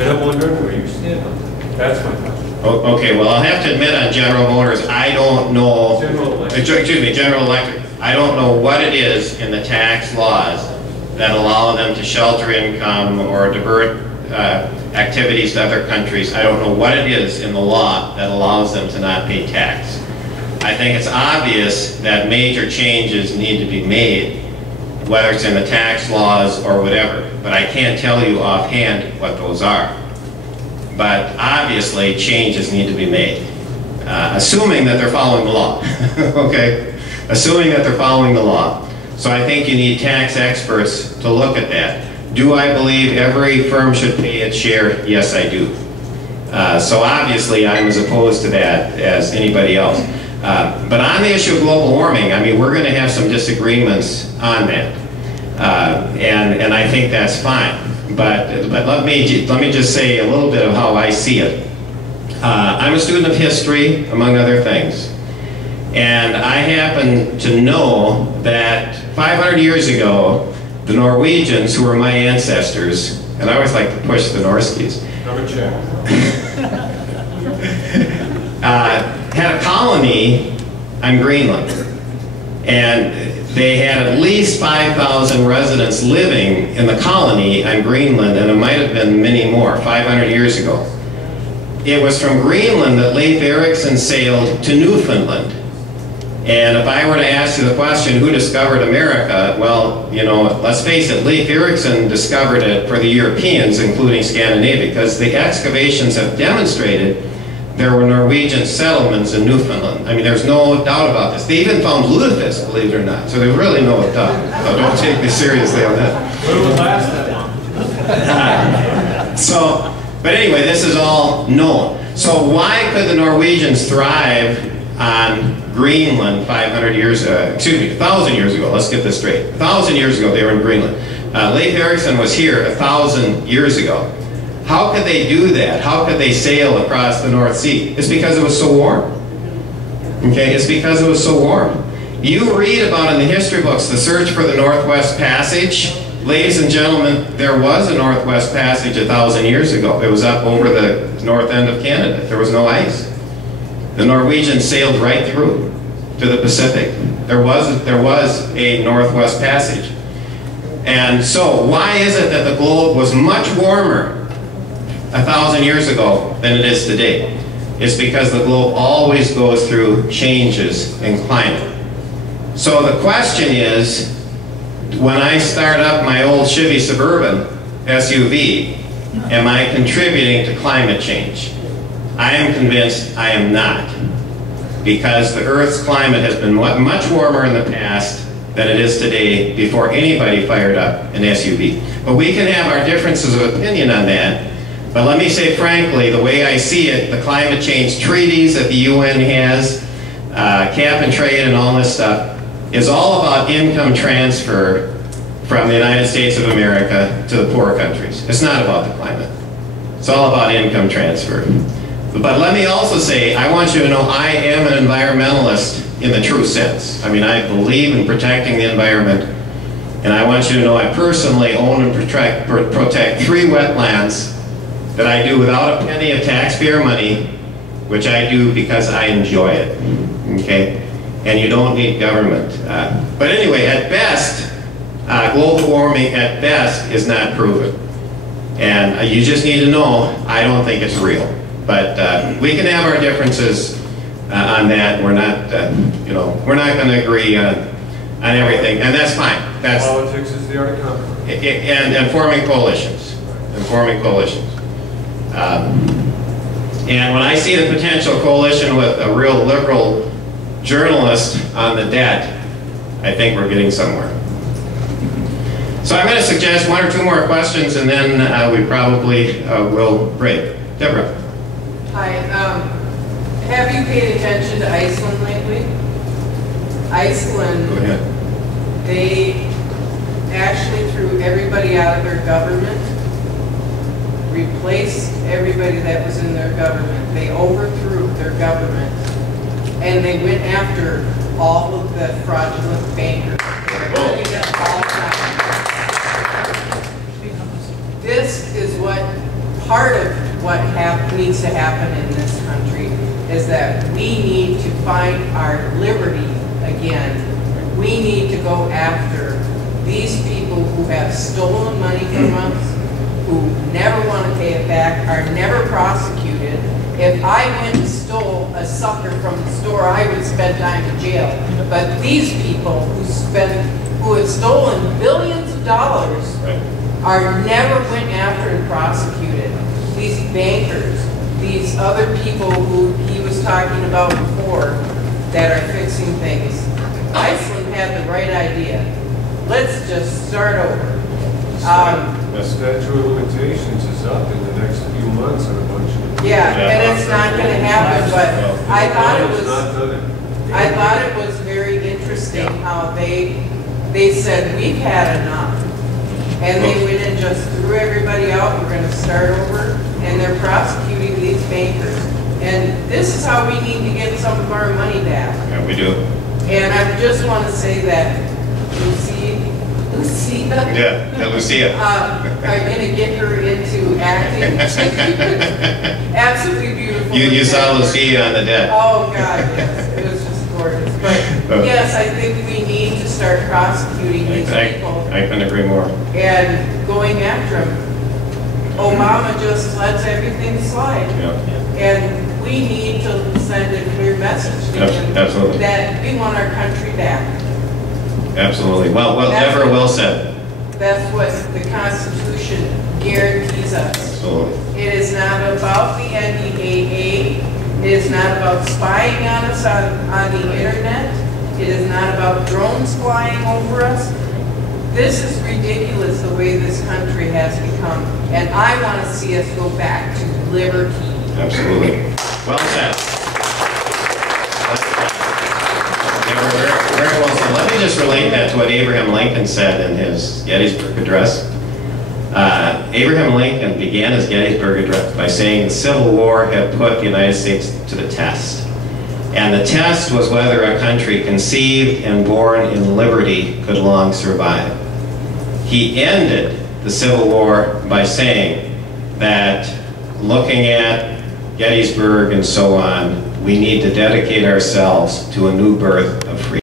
And I'm wondering where you stand on that. That's my question. Okay, well, I'll have to admit on General Motors, I don't know, General Electric, I don't know what it is in the tax laws that allow them to shelter income or divert activities to other countries. I don't know what it is in the law that allows them to not pay tax. I think it's obvious that major changes need to be made, whether it's in the tax laws or whatever, but I can't tell you offhand what those are. But obviously changes need to be made, assuming that they're following the law, okay? Assuming that they're following the law. So I think you need tax experts to look at that. Do I believe every firm should pay its share? Yes, I do. So obviously I'm as opposed to that as anybody else. But on the issue of global warming, I mean, we're going to have some disagreements on that. And I think that's fine. But let me just say a little bit of how I see it. I'm a student of history, among other things. And I happen to know that 500 years ago, the Norwegians, who were my ancestors, and I always like to push the Norskies, had a colony on Greenland. And they had at least 5,000 residents living in the colony on Greenland, and it might have been many more, 500 years ago. It was from Greenland that Leif Erikson sailed to Newfoundland. And if I were to ask you the question, who discovered America? Well, you know, let's face it, Leif Erikson discovered it for the Europeans, including Scandinavia, because the excavations have demonstrated there were Norwegian settlements in Newfoundland. I mean, there's no doubt about this. They even found lutefisk, believe it or not. So there's really no doubt. So don't take me seriously on that. When will last that long? But anyway, this is all known. So why could the Norwegians thrive on Greenland 500 years, excuse me, 1,000 years ago? Let's get this straight. 1,000 years ago, they were in Greenland. Leif Erikson was here 1,000 years ago. How could they do that? How could they sail across the North Sea? It's because it was so warm. Okay, it's because it was so warm. You read about in the history books the search for the Northwest Passage. Ladies and gentlemen, there was a Northwest Passage 1,000 years ago. It was up over the north end of Canada. There was no ice. The Norwegians sailed right through to the Pacific. There was a Northwest Passage. And so why is it that the globe was much warmer 1,000 years ago than it is today? It's because the globe always goes through changes in climate. So the question is, when I start up my old Chevy Suburban SUV, am I contributing to climate change? I am convinced I am not, because the Earth's climate has been much warmer in the past than it is today before anybody fired up an SUV. But we can have our differences of opinion on that. But let me say frankly, the way I see it, the climate change treaties that the UN has, cap and trade and all this stuff, is all about income transfer from the United States of America to the poor countries. It's not about the climate. It's all about income transfer. But let me also say, I want you to know I am an environmentalist in the true sense. I mean, I believe in protecting the environment, and I want you to know I personally own and protect 3 wetlands that I do without a penny of taxpayer money, which I do because I enjoy it, okay? And you don't need government. But anyway, at best, global warming at best is not proven. And you just need to know, I don't think it's real. But we can have our differences on that. We're not, you know, we're not going to agree on everything, and that's fine. That's, politics is the art of compromise. And forming coalitions. And forming coalitions. And when I see the potential coalition with a real liberal journalist on the debt, I think we're getting somewhere. So I'm going to suggest 1 or 2 more questions, and then we probably will break. Deborah. Hi. Have you paid attention to Iceland lately? Iceland, Go ahead. they actually threw everybody out of their government, replaced everybody that was in their government. They overthrew their government, and they went after all of the fraudulent bankers. All time. This is what part of what needs to happen in this country is that we need to find our liberty again. We need to go after these people who have stolen money from us, who never want to pay it back, are never prosecuted. If I went and stole a sucker from the store, I would spend time in jail. But these people who have stolen billions of dollars are never went after and prosecuted. These bankers, these other people who he was talking about before that are fixing things. Iceland had the right idea. Let's just start over. The statute of limitations is up in the next few months on a bunch of. Yeah, and it's not going to happen, but I thought it was very interesting how they said, we've had enough. And they went and just threw everybody out, we're going to start over, and they're prosecuting these bankers. And this is how we need to get some of our money back. Yeah, we do. And I just want to say that Lucia are going to get her into acting. Absolutely beautiful. You saw Lucia on the deck. Oh, God, yes. It was just gorgeous. But yes, I think we need to start prosecuting these people. I couldn't agree more. And going after them. Obama just lets everything slide. Yeah. And we need to send a clear message to them Absolutely. that we want our country back. Absolutely. Well said. That's what the Constitution guarantees us. Absolutely. It is not about the NDAA. It is not about spying on us on the internet. It is not about drones flying over us. This is ridiculous the way this country has become. And I want to see us go back to liberty. Absolutely. Well said. Very well said. Let me just relate that to what Abraham Lincoln said in his Gettysburg Address. Abraham Lincoln began his Gettysburg Address by saying the Civil War had put the United States to the test. And the test was whether a country conceived and born in liberty could long survive. He ended the Civil War by saying that looking at Gettysburg and so on, we need to dedicate ourselves to a new birth of freedom.